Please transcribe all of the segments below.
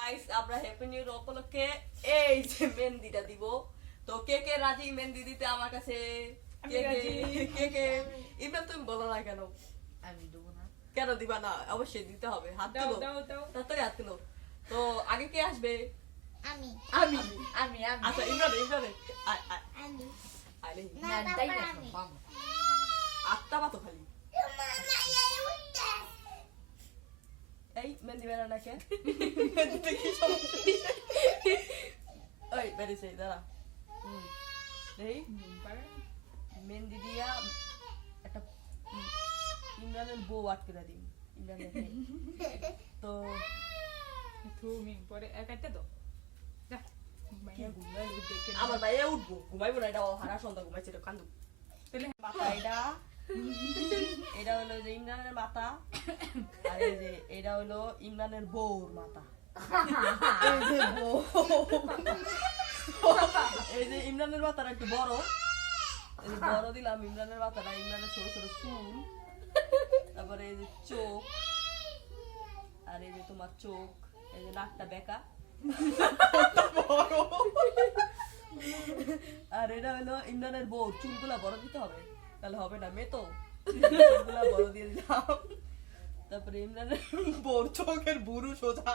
Guys আমরা happy new year উপলক্ষে এই যে মেহেন্দিটা দিব। তো কে কে রাজি মেহেন্দি দিতে আমার কাছে? কে কে ইমরান তুমি বলো না কেন? আমি দেবো না। কেন দিবা না? অবশ্যই দিতে হবে। হাত তুলো, তাড়াতাড়ি হাত তুলো। তো আগে কে আসবে? আমি আমি আমি আমি আচ্ছা ইমরান আমি আরে না তাই না বাবা আটটা মতো খালি এই মেহেন্দি বেরা না কে? মেহেন্দিতে কি সমস্যা? ওই বেরিয়েছে দাঁড়া। এই মেহেন্দি দিয়া একটা ইমরানের বউ আটকে দিই। ইমরানের তো তুমি পরে একাইতে দাও যা মাইয়া ঘুমাই দেখে আমার ভাইয়া উঠবো, ঘুমাইবো না, এটা হারা সন্ধ্যা ঘুমাইছে, এটা কান্দু। তাহলে মাথা এটা হলো যে ইমরানের মাথা, আর এই যে এটা হলো ইমরানের বউর মাথা। এই যে বউ, এই যে ইমরানের মাথাটা একটু বড়, এই যে বড় দিলাম ইমরানের মাথাটা, ইমরানের ছোট ছোট চুল, তারপরে এই যে চোখ, আর এই যে তোমার চোখ, এই যে নাকটা বেঁকা আর এটা হলো ইমরানের বউ। চুলগুলা বড় দিতে হবে, তাহলে হবে না, মেয়ে তো চুলগুলা বড় দিয়ে দিলাম। তারপরে ইমরানের বউর চোখের বুরু সোজা,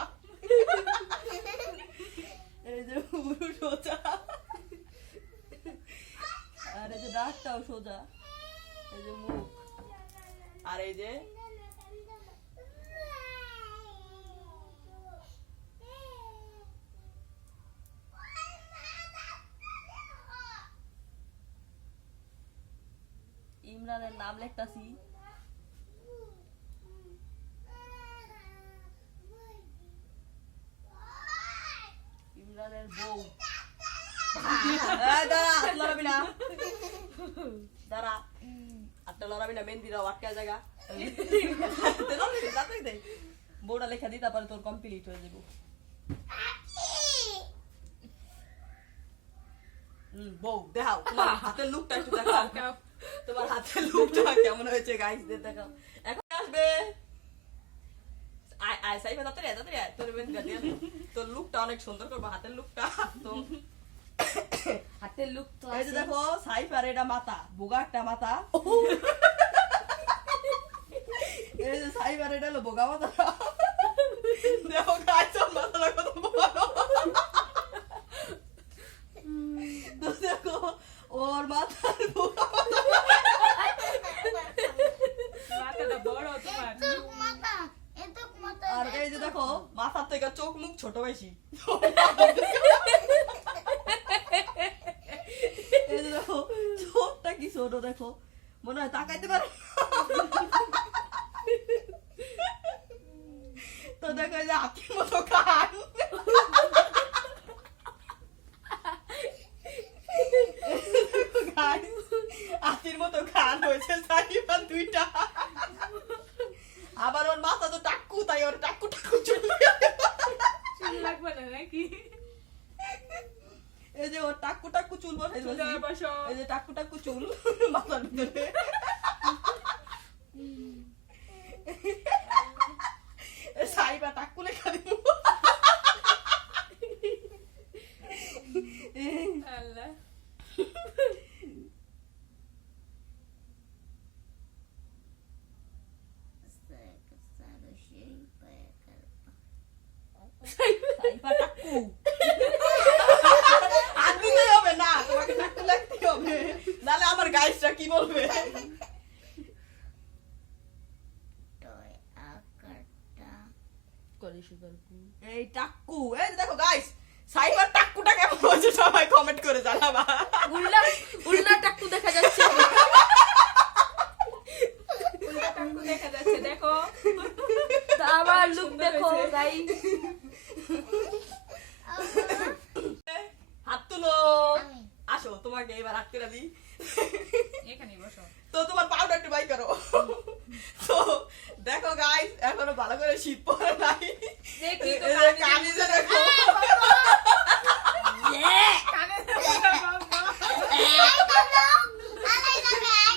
এই যে বুরু সোজা, আর এই যে নাকটাও সোজা, এই যে মুখ, আর এই যে ইমরানের নাম লেখতাছি। ইমরানের বউ। দাঁড়া, হাত লড়াবি না, দাঁড়া, হাতটা লড়াবি না, মেহেন্দিরাও আটকা জায়গা। বউটা লেখা দিই, তারপরে তোর কমপ্লিট হয়ে যাবো। বউ দেখাও, তোমার হাতের লুকটা একটু দেখাও, তোমার হাতের লুকটা কেমন হয়েছে গাইসদের দেখাও। এখন আসবে সাইফা, তাড়াতাড়ি তাড়াতাড়ি তোর মেহেন্দিটা দিয়ে দে। তোর লুকটা অনেক সুন্দর করবো, হাতের লুকটা। তো হাতের লুক তো এই যে দেখো সাইফার এটা মাথা, বোগা একটা মাথা। এই যে সাইফার এটা হলো বোগা মাথা। দেখো গাইস মাথাটা কত বড়। তো দেখো ওর মাথার বোগা মাথাটা বড় তোমার। আর এই যে দেখো মাথার থেকে চোখ মুখ ছোট বেশি। এই যে দেখো চোখটা কি ছোট, দেখো মনে হয় তাকাইতে পারে। তো দেখো এই যে হাতির মতো কান, হাতির মতো কান হয়েছে সাইফার দুইটা। আবার ওর মাথা তো টাক্কু, তাই ওর টাক্কু টাক্কু চুল লাগবে না নাকি? এই যে ওর টাক্কু টাক্কু চুল বসাই, এই যে টাক্কু টাক্কু চুল মাথার ভিতরে। সাইবা টাক্কু লেখা দিব। আল্লাহ সাইবা টাক্কু আদমিতে হবে না, তোমাকে টাক্কু লাগতে হবে, নালে আমার গাইসটা কি বলবে? এই টাক্কু, এই যে দেখো গাইস সাইবার টাক্কুটা কেমন হয়েছে সবাই কমেন্ট করে জানাবা। উল্লা উল্লা টাকু দেখা যাচ্ছে, উল্লা টাকু দেখা যাচ্ছে, দেখো আবার লুক দেখো গাইস। হাত তুলো, আসো তোমাকে এবার হাত করে দিই। এখানে বসো। তো তোমার পাউডার একটু বাই করো। তো দেখো গাইস এখনো ভালো করে শীত পড়ে নাই, দেখি তো এই যে কামিজে দেখো।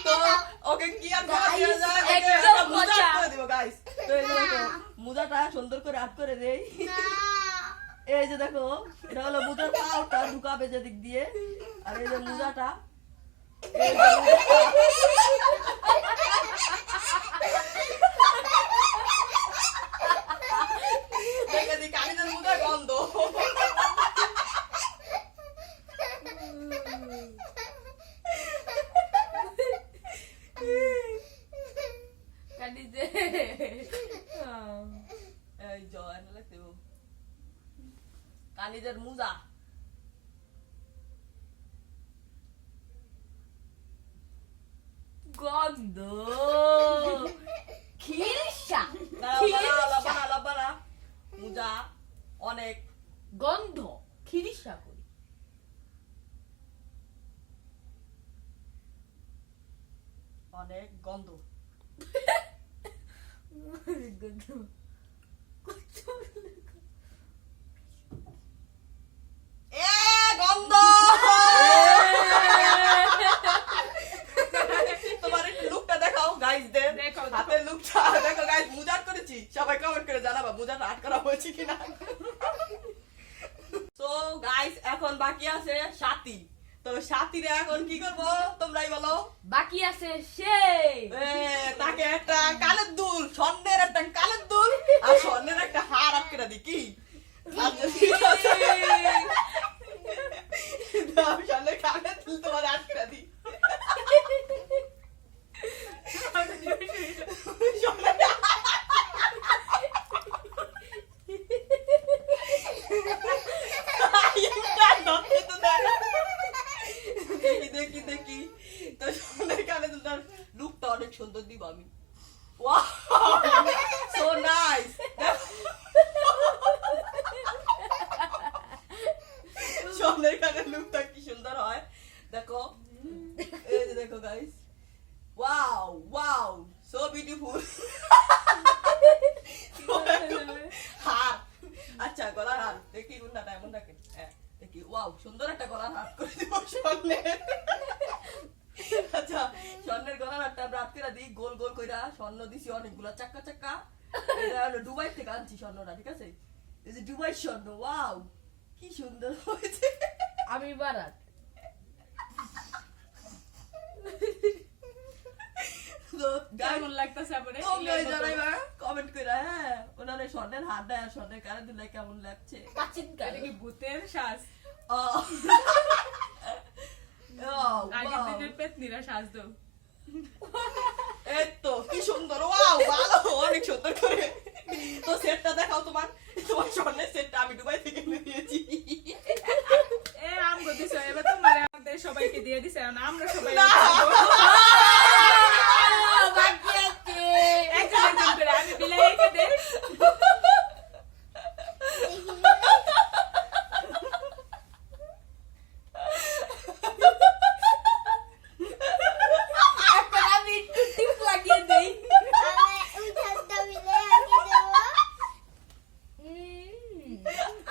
তো ওকে কি আর বলা যায়, ওকে একটা মোজা করে দিব গাইস। তো এই যে দেখো মোজাটা সুন্দর করে আট করে দেই। এই যে দেখো এটা হলো মুজার পাউটা ঢুকাবে যেদিক দিয়ে আর এই যে মুজাটা এই যে দেখে দি কানিজের মুজার গন্ধ কানিজে এই জয় না লাগতে কানিজের মুজা গন্ধ খিরসা লাবানা মুজা অনেক গন্ধ খিরসা করি অনেক গন্ধ গন্ধ এ গন্ধ তোমার একটু লুকটা দেখাও গাইসদের দেখাও, দেখাও। হাতের লুকটা দেখো গাইস মুজার করেছি সবাই কমেন্ট করে জানাবা মুজাটা আট করা হয়েছে কিনা তো গাইস এখন বাকি আছে সাথী তো সাথীরে এখন কি করব তোমরাই বলো বাকি আছে সেই তাকে একটা কানের দুল স্বর্ণের একটা কানের দুল আর স্বর্ণের একটা হার আটকে দি কি আমি স্বর্ণের কানের দুল তোমার আটকে দি দেখি দেখি তো স্বর্ণের কানের দুলটার লুকটা অনেক সুন্দর দিব আমি Wow! So nice! স্বর্ণের কানের লুকটা কি সুন্দর হয় দেখো এই যে দেখো guys wow wow so beautiful হার আচ্ছা গলার হার দেখি কোনটা এমন দেখেন দেখি ওয়াও সুন্দর একটা গলার হার করে দিব স্বর্ণের আচ্ছা স্বর্ণের গলার হারটা আমরা আটকে দিই গোল গোল কইরা স্বর্ণ দিছি অনেকগুলো চাক্কা চাক্কা এটা হলো দুবাই থেকে আনছি স্বর্ণটা ঠিক আছে এই যে দুবাই স্বর্ণ ওয়াও কি সুন্দর হয়েছে আমি বারাত তো কেমন লাগতেছে আপনি তোমরা জানাইবা কমেন্ট কইরা হ্যাঁ ওনারে স্বর্ণের হার দেয় আর স্বর্ণের কানে দিলে কেমন লাগছে কাচিন এটা কি ভূতের শ্বাস আগের দিনের পেতনিরা শ্বাস দাও এই তো কি সুন্দর ওয়াও ভালো অনেক সুন্দর করে তো সেটটা দেখাও তোমার তোমার স্বর্ণের সেটটা আমি দুবাই থেকে এনে দিয়েছি এ আমগো দিছো এবার তোমার আমাদের সবাইকে দিয়ে দিছে এখন আমরা সবাই না। বাকি আছে একজন একজন করে আমি বিলাইকে দেই এখন আমি একটু টিপ লাগিয়ে দেই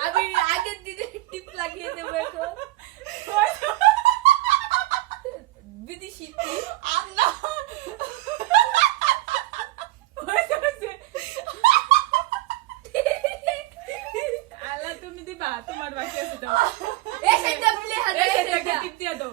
আমি আগের দিনে টিপ লাগিয়ে দেবো এখন বিদেশি টিপ আর না আল্লাহ তুমি দিবা তোমার বাকি আছে দাও এই সাইডটা প্লে হাতে এই একটা টিপ দিয়া দাও